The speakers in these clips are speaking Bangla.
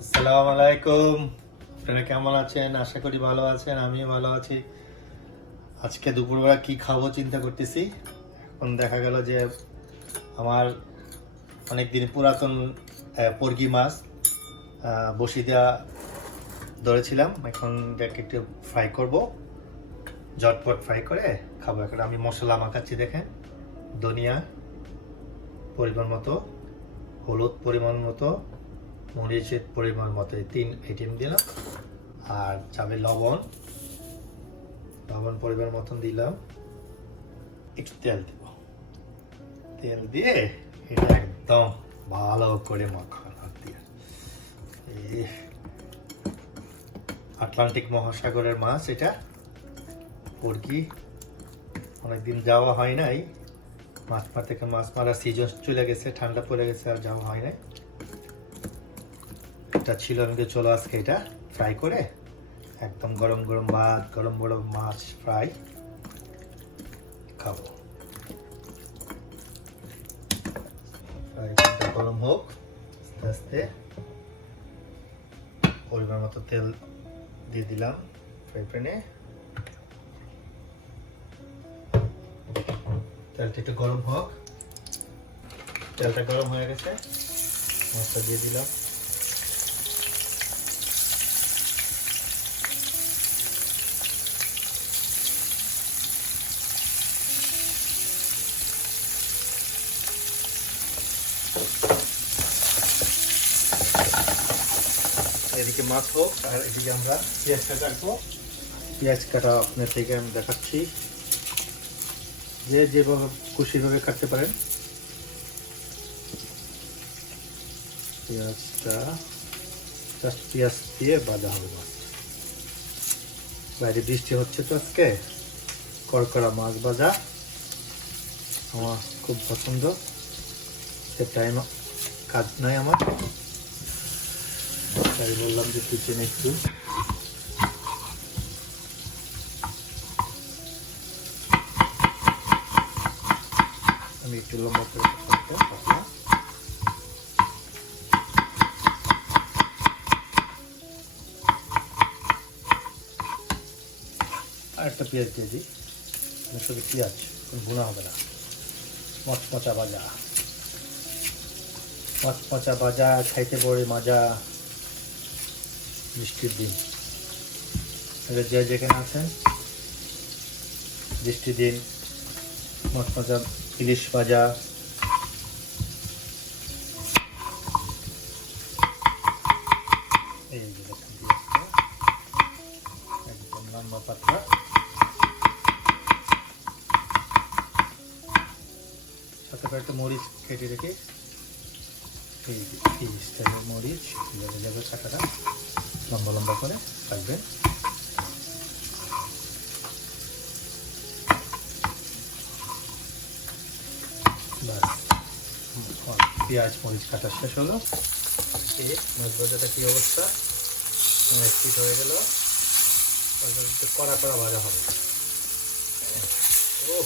আসসালামু আলাইকুম। আপনারা কেমন আছেন? আশা করি ভালো আছেন। আমিও ভালো আছি। আজকে দুপুরবেলা কি খাবো চিন্তা করতেছি। এখন দেখা গেল যে আমার অনেকদিন পুরাতন পরগি মাছ বসি দেওয়া ধরেছিলাম। এখন এটাকে একটু ফ্রাই করব, ঝটপট ফ্রাই করে খাবো। এখন আমি মশলা মাখাচ্ছি, দেখেন। ধনিয়া পরিমাণ মতো, হলুদ পরিমাণ মতো, মরিচের পরিমাণ মতো, এই 3 আইটেম দিলাম। আর যাবে লবণ পরিমাণ মতন দিলাম। একটু তেল দিব, তেল দিয়ে এটা একদম ভালো করে মাখানো দিয়ে। এই আটলান্টিক মহাসাগরের মাছ, এটা পরকি। অনেকদিন যাওয়া হয় নাই মাছ মারতে, মাছ মারার সিজন চলে গেছে, ঠান্ডা পড়ে গেছে, আর যাওয়া হয় নাই। এটা ছিল, আমি চলো আজকে এটা ফ্রাই করে একদম গরম গরম ভাত, গরম গরম মাছ ফ্রাই খাবো। ফ্রাইটা গরম হোক আস্তে আস্তে। পরিমাণ মতো তেল দিয়ে দিলাম ফ্রাই প্যানে। তেলটা একটু গরম হোক। তেলটা গরম হয়ে গেছে, মাছটা দিয়ে দিলাম। এদিকে মাছ হোক, আর এদিকে আমরা পেঁয়াজটা কাটবো। পেঁয়াজ কাটা আপনার থেকে আমি দেখাচ্ছি, যে যেভাবে খুশিভাবে কাটতে পারেন। পেঁয়াজটা জাস্ট পেঁয়াজ দিয়ে ভাজা হবে মাছ। বাইরে বৃষ্টি হচ্ছে তো আজকে, কড়কড়া মাছ ভাজা আমার খুব পছন্দ। সে টাইম কাজ নাই আমার, তাই বললাম যে কিচেনে একটু আমি একটু লম্বা করে কাটলাম। আর একটা পেঁয়াজ দিয়ে দিই, শুধু পেঁয়াজ, কোনো ভুনা হবে না। মচমচা ভাজা, মচমচা ভাজা খাইতে পড়ে মাজা। বৃষ্টির দিন, যে যেখানে আছেন, বৃষ্টির দিন মচমচা ইলিশ ভাজা, এই যে দেখুন একদম লম্বা পাতলা। সাথে করে একটা মরিচ কেটে রেখে, এই স্টাইলের মরিচ যাবে যাবে কাটাটা লম্বা লম্বা করে রাখবেন। পেঁয়াজ মরিচ কাটা শেষ হলো। এই মাছ ভাজাটা কি অবস্থা, ঠিক হয়ে গেল। কড়া কড়া ভাজা হবে। ও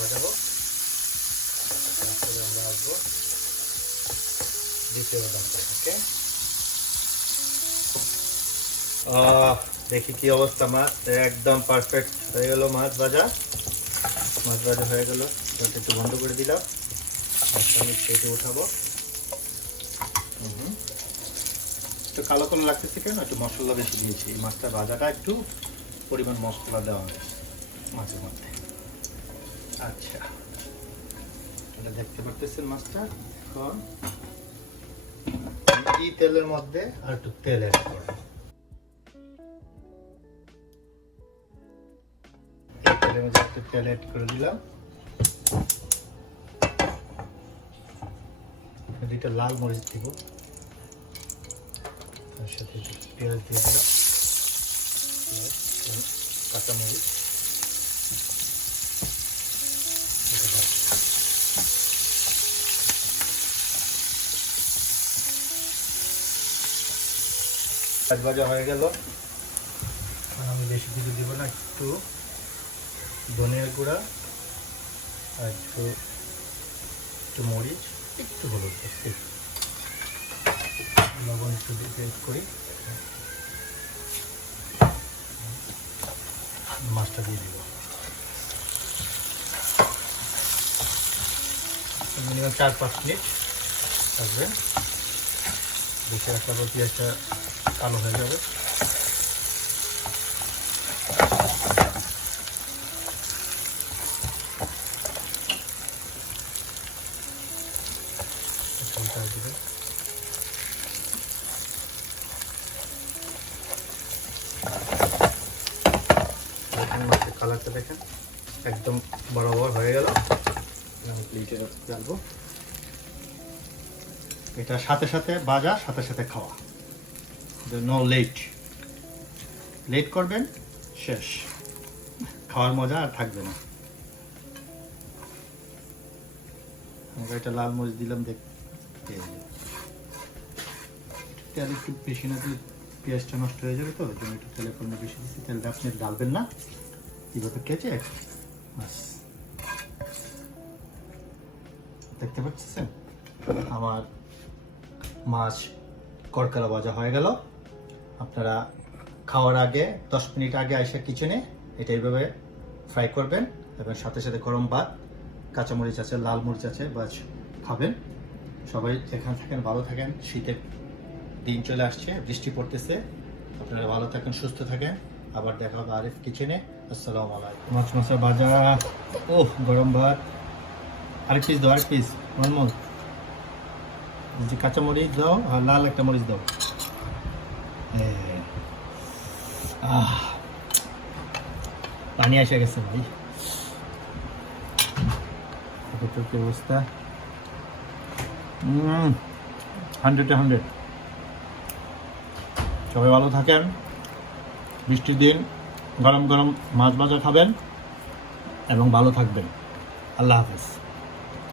ভাজাবো, তারপরে আমরা আসবো দ্বিতীয় ধাপে। ওকে, দেখি কি অবস্থা। মাছ একদম পারফেক্ট হয়ে গেল। মাছ ভাজা হয়ে গেল। একটু বন্ধ করে দিলাম, আমি সেটা উঠাবো। একটু কালো কালো লাগতেছে কেন, একটু মশলা বেশি দিয়েছি। এই মাছটা ভাজাটা একটু পরিমাণ মশলা দেওয়া হয় মাছের মধ্যে। আচ্ছা, এটা দেখতে পারতেছেন মাছটা। এখন এই তেলের মধ্যে আর একটু তেল অ্যাড করব। এই তেলের মধ্যে একটু তেল অ্যাড করে দিলাম। দুইটা লাল মরিচ দিব, তার সাথে পেঁয়াজ দিয়ে দিলাম। কাঁচামরিচ পেঁয়াজ ভাজা হয়ে গেল। আমি বেশি কিছু দিব না, একটু ধনিয়ার গুঁড়া আর একটু মরিচ, একটু হলুদ, লবণ একটু দিয়ে করি, মাছটা দিয়ে দিব। মিনিমাম 4-5 মিনিট থাকবে, দেখে আসার পর পেঁয়াজটা কালো হয়ে যাবে। মাছের কালারটা দেখেন একদম বরাবর হয়ে গেল। আমি প্লেটে ঢালবো। এটা সাথে সাথে ভাজা, সাথে সাথে খাওয়া, নো লেট করবেন, শেষ, খাওয়ার মজা আর থাকবে না। আমরা এটা লাল মরিচ দিলাম, তেল একটু বেশি না দিলে পেঁয়াজটা নষ্ট হয়ে যাবে, তো ওই জন্য একটু তেলের পরিমাণ বেশি দিচ্ছি। তেলটা আপনি ডালবেন না, কীভাবে কেটে বাস। দেখতে পাচ্ছেন আমার মাছ করকরা ভাজা হয়ে গেল। আপনারা খাওয়ার আগে 10 মিনিট আগে আইসা কিচেনে এটা এইভাবে ফ্রাই করবেন এবং সাথে সাথে গরম ভাত, কাঁচামরিচ আছে, লাল মরিচ আছে, বাস খাবেন। সবাই যেখানে থাকেন ভালো থাকেন। শীতের দিন চলে আসছে, বৃষ্টি পড়তেছে, আপনারা ভালো থাকেন, সুস্থ থাকেন। আবার দেখা হবে আরিফ কিচেনে। আসসালামু আলাইকুম। মাছ মাছা ভাজা, ও গরম ভাত, আরেক পিস দাও, আরেক পিস, নর্মাল যে কাঁচামরিচ দাও আর লাল একটা মরিচ দাও। পানি এসে গেছে ভাই, কি অবস্থা। 100 সবাই ভালো থাকেন। বৃষ্টির দিন গরম গরম মাছ ভাজা খাবেন এবং ভালো থাকবেন। আল্লাহ হাফেজ।